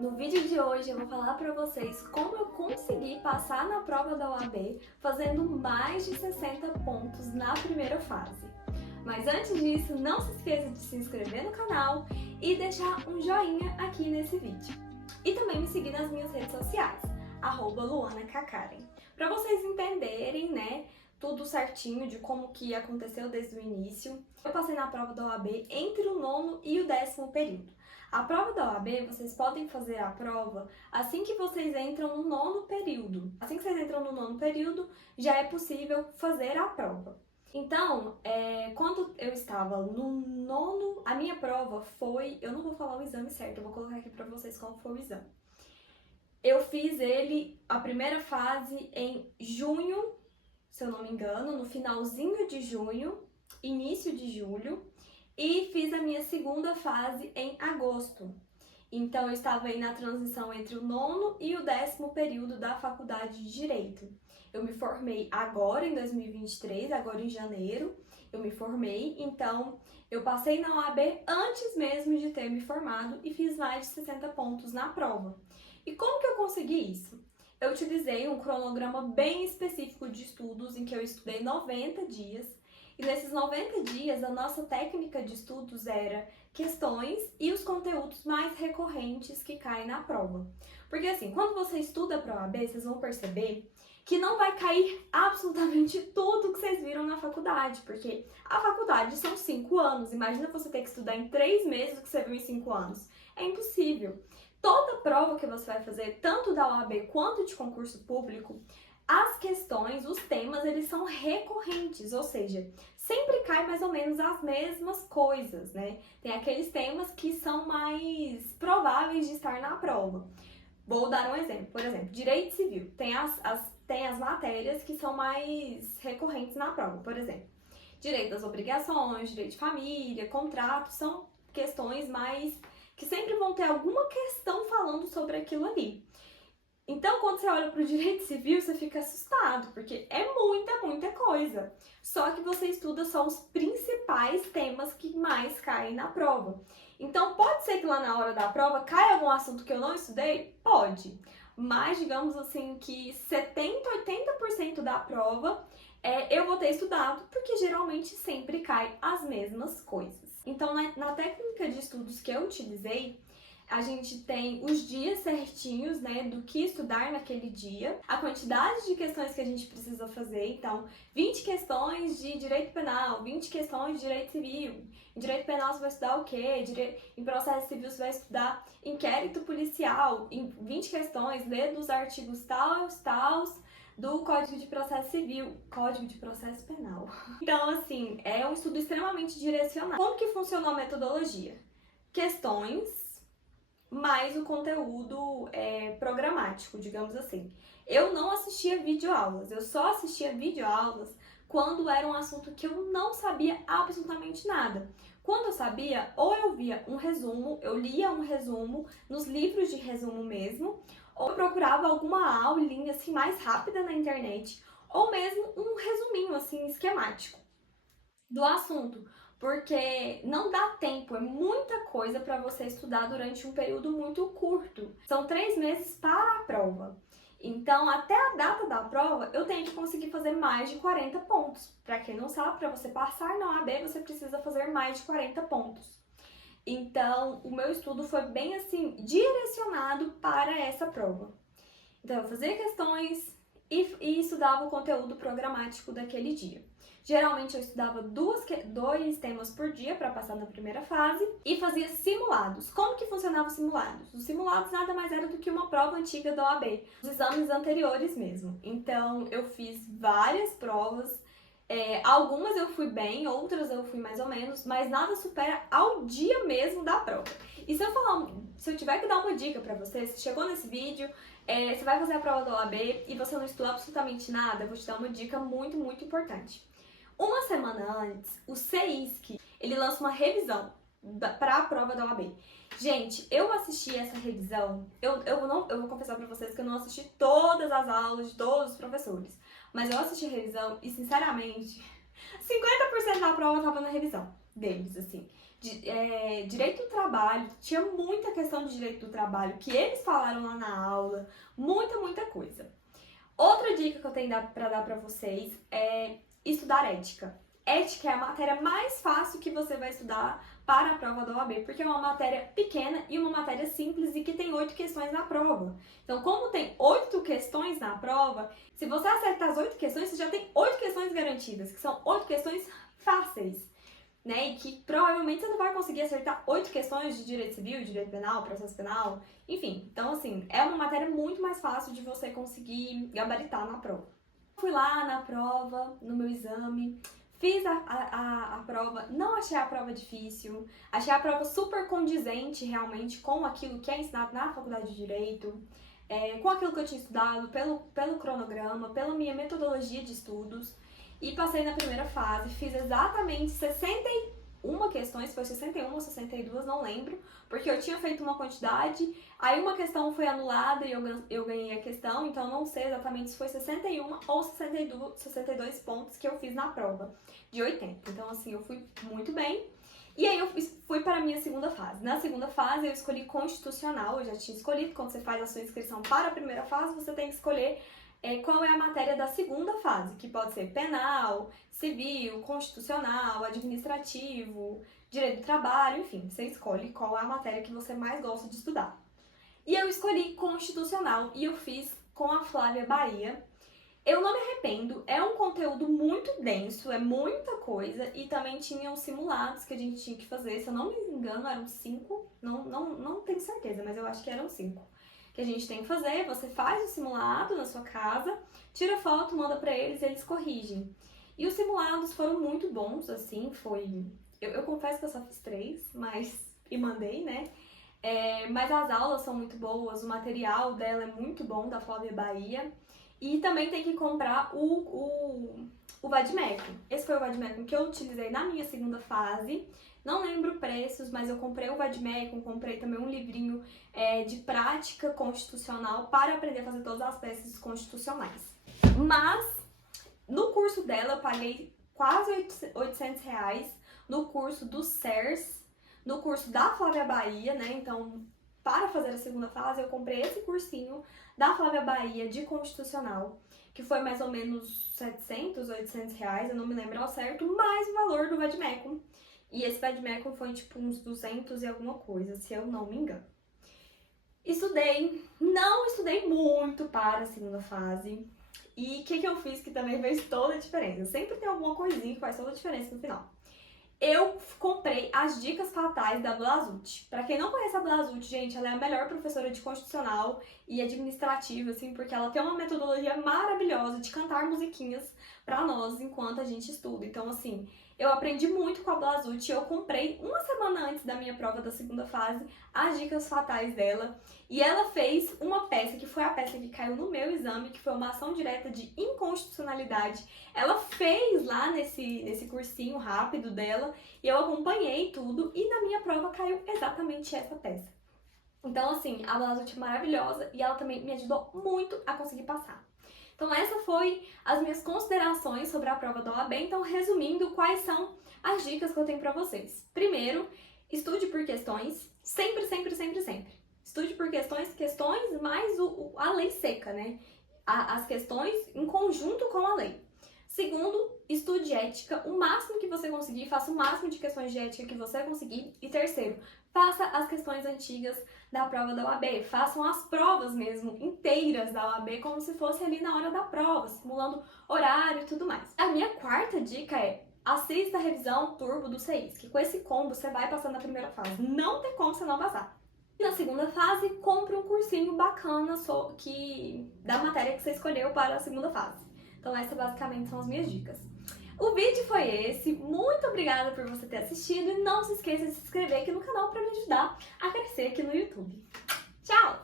No vídeo de hoje eu vou falar para vocês como eu consegui passar na prova da OAB fazendo mais de 60 pontos na primeira fase. Mas antes disso, não se esqueça de se inscrever no canal e deixar um joinha aqui nesse vídeo. E também me seguir nas minhas redes sociais, @LuanaKakaren, para vocês entenderem, tudo certinho de como que aconteceu desde o início. Eu passei na prova da OAB entre o 9º e o 10º período. A prova da OAB, vocês podem fazer a prova assim que vocês entram no 9º período. Assim que vocês entram no 9º período, já é possível fazer a prova. Então, quando eu estava no 9º, a minha prova foi... Eu não vou falar o exame certo, eu vou colocar aqui pra vocês qual foi o exame. Eu fiz a primeira fase em junho, se eu não me engano, no finalzinho de junho, início de julho, e fiz a minha segunda fase em agosto. Então, eu estava aí na transição entre o 9º e o 10º período da faculdade de Direito. Eu me formei agora, em 2023, agora em janeiro, eu me formei, então eu passei na OAB antes mesmo de ter me formado e fiz mais de 60 pontos na prova. E como que eu consegui isso? Eu utilizei um cronograma bem específico de estudos em que eu estudei 90 dias. E nesses 90 dias, a nossa técnica de estudos era questões e os conteúdos mais recorrentes que caem na prova. Porque assim, quando você estuda para a OAB, vocês vão perceber que não vai cair absolutamente tudo que vocês viram na faculdade, porque a faculdade são 5 anos. Imagina você ter que estudar em 3 meses o que você viu em 5 anos. É impossível. Toda prova que você vai fazer, tanto da OAB quanto de concurso público, as questões, os temas, eles são recorrentes, ou seja, sempre cai mais ou menos as mesmas coisas, né? Tem aqueles temas que são mais prováveis de estar na prova. Vou dar um exemplo. Por exemplo, direito civil. Tem as matérias que são mais recorrentes na prova. Por exemplo, direito das obrigações, direito de família, contrato, são questões mais que sempre vão ter alguma questão falando sobre aquilo ali. Então, quando você olha para o direito civil, você fica assustado, porque é muita coisa. Só que você estuda só os principais temas que mais caem na prova. Então, pode ser que lá na hora da prova caia algum assunto que eu não estudei? Pode. Mas, digamos assim, que 70, 80% da prova eu vou ter estudado, porque geralmente sempre cai as mesmas coisas. Então, na técnica de estudos que eu utilizei, a gente tem os dias certinhos, do que estudar naquele dia, a quantidade de questões que a gente precisa fazer. Então, 20 questões de direito penal, 20 questões de direito civil. Em direito penal você vai estudar o quê? Em processo civil você vai estudar inquérito policial. Em 20 questões, ler dos artigos tals, do Código de Processo Civil, Código de Processo Penal. Então, assim, é um estudo extremamente direcionado. Como que funciona a metodologia? Questões mais o conteúdo programático, digamos assim. Eu não assistia videoaulas, eu só assistia videoaulas quando era um assunto que eu não sabia absolutamente nada. Quando eu sabia, ou eu via um resumo, eu lia um resumo nos livros de resumo mesmo, ou eu procurava alguma aulinha assim mais rápida na internet, ou mesmo um resuminho assim esquemático do assunto, porque não dá tempo, é muita coisa para você estudar durante um período muito curto. São 3 meses para a prova. Então, até a data da prova, eu tenho que conseguir fazer mais de 40 pontos. Para quem não sabe, para você passar na OAB, você precisa fazer mais de 40 pontos. Então, o meu estudo foi bem assim, direcionado para essa prova. Então, eu fazia questões e estudava o conteúdo programático daquele dia. Geralmente eu estudava 2 temas por dia para passar na primeira fase e fazia simulados. Como que funcionavam os simulados? Os simulados nada mais era do que uma prova antiga da OAB, os exames anteriores mesmo. Então eu fiz várias provas, algumas eu fui bem, outras eu fui mais ou menos, mas nada supera ao dia mesmo da prova. E se eu tiver que dar uma dica para você, se chegou nesse vídeo, você vai fazer a prova da OAB e você não estudou absolutamente nada, eu vou te dar uma dica muito importante. Uma semana antes, o CEISC, ele lança uma revisão para a prova da OAB. Gente, eu assisti essa revisão, eu vou confessar para vocês que eu não assisti todas as aulas de todos os professores, mas eu assisti a revisão e, sinceramente, 50% da prova estava na revisão deles, assim. direito do trabalho, tinha muita questão de direito do trabalho que eles falaram lá na aula, muita coisa. Outra dica que eu tenho para dar para vocês é estudar ética. Ética é a matéria mais fácil que você vai estudar para a prova da OAB, porque é uma matéria pequena e uma matéria simples e que tem 8 questões na prova. Então, como tem 8 questões na prova, se você acertar as 8 questões, você já tem 8 questões garantidas, que são 8 questões fáceis, né? E que provavelmente você não vai conseguir acertar 8 questões de direito civil, direito penal, processo penal, enfim. Então, assim, é uma matéria muito mais fácil de você conseguir gabaritar na prova. Fui lá na prova, no meu exame, fiz a prova, não achei a prova difícil, achei a prova super condizente realmente com aquilo que é ensinado na faculdade de Direito, com aquilo que eu tinha estudado, pelo cronograma, pela minha metodologia de estudos, e passei na primeira fase, fiz exatamente 61 questões, foi 61 ou 62, não lembro, porque eu tinha feito uma quantidade, aí uma questão foi anulada e eu ganhei a questão, então não sei exatamente se foi 61 ou 62 pontos que eu fiz na prova, de 80. Então, assim, eu fui muito bem. E aí eu fui para a minha segunda fase. Na segunda fase eu escolhi constitucional, eu já tinha escolhido, quando você faz a sua inscrição para a primeira fase, você tem que escolher qual é a matéria da segunda fase, que pode ser penal, civil, constitucional, administrativo, direito do trabalho, enfim, você escolhe qual é a matéria que você mais gosta de estudar. E eu escolhi constitucional e eu fiz com a Flávia Bahia. Eu não me arrependo, é um conteúdo muito denso, é muita coisa, e também tinha os simulados que a gente tinha que fazer, se eu não me engano eram 5, não tenho certeza, mas eu acho que eram 5. Que a gente tem que fazer, você faz o simulado na sua casa, tira foto, manda pra eles e eles corrigem. E os simulados foram muito bons, assim, foi... Eu confesso que eu só fiz 3, e mandei, né? Mas as aulas são muito boas, o material dela é muito bom, da Flávia Bahia. E também tem que comprar o vademecum. Esse foi o vademecum que eu utilizei na minha segunda fase. Não lembro preços, mas eu comprei o vademecum, comprei também um livrinho de prática constitucional para aprender a fazer todas as peças constitucionais. Mas, no curso dela eu paguei quase R$800, no curso do CERS, no curso da Flávia Bahia, né? Então, para fazer a segunda fase, eu comprei esse cursinho da Flávia Bahia de constitucional, que foi mais ou menos R$700, R$800, eu não me lembro ao certo, mais o valor do vademecum. E esse vademecum foi tipo uns 200 e alguma coisa, se eu não me engano. Não estudei muito para a segunda fase. E o que eu fiz que também fez toda a diferença? Sempre tem alguma coisinha que faz toda a diferença no final. Eu comprei as dicas fatais da Blasucci. Pra quem não conhece a Blasucci, gente, ela é a melhor professora de constitucional e administrativa, assim, porque ela tem uma metodologia maravilhosa de cantar musiquinhas pra nós enquanto a gente estuda. Então, assim, eu aprendi muito com a Blasucci. Eu comprei uma semana antes da minha prova da segunda fase as dicas fatais dela. E ela fez uma peça, que foi a peça que caiu no meu exame, que foi uma ação direta de inconstitucionalidade. Ela fez lá nesse cursinho rápido dela, e eu acompanhei tudo, e na minha prova caiu exatamente essa peça. Então, assim, a Blasucci é maravilhosa, e ela também me ajudou muito a conseguir passar. Então, essas foram as minhas considerações sobre a prova da OAB. Então, resumindo, quais são as dicas que eu tenho pra vocês? Primeiro, estude por questões, sempre. Estude por questões mais a lei seca, né? As questões em conjunto com a lei. Segundo, estude ética o máximo que você conseguir, faça o máximo de questões de ética que você conseguir. E terceiro, faça as questões antigas da prova da OAB, façam as provas mesmo, inteiras da OAB, como se fosse ali na hora da prova, simulando horário e tudo mais. A minha quarta dica é: assista a revisão turbo do CEIS, que com esse combo você vai passando na primeira fase. Não tem como você não passar. E na segunda fase, compre um cursinho bacana da matéria que você escolheu para a segunda fase. Então essas basicamente são as minhas dicas. O vídeo foi esse, muito obrigada por você ter assistido e não se esqueça de se inscrever aqui no canal para me ajudar a crescer aqui no YouTube. Tchau!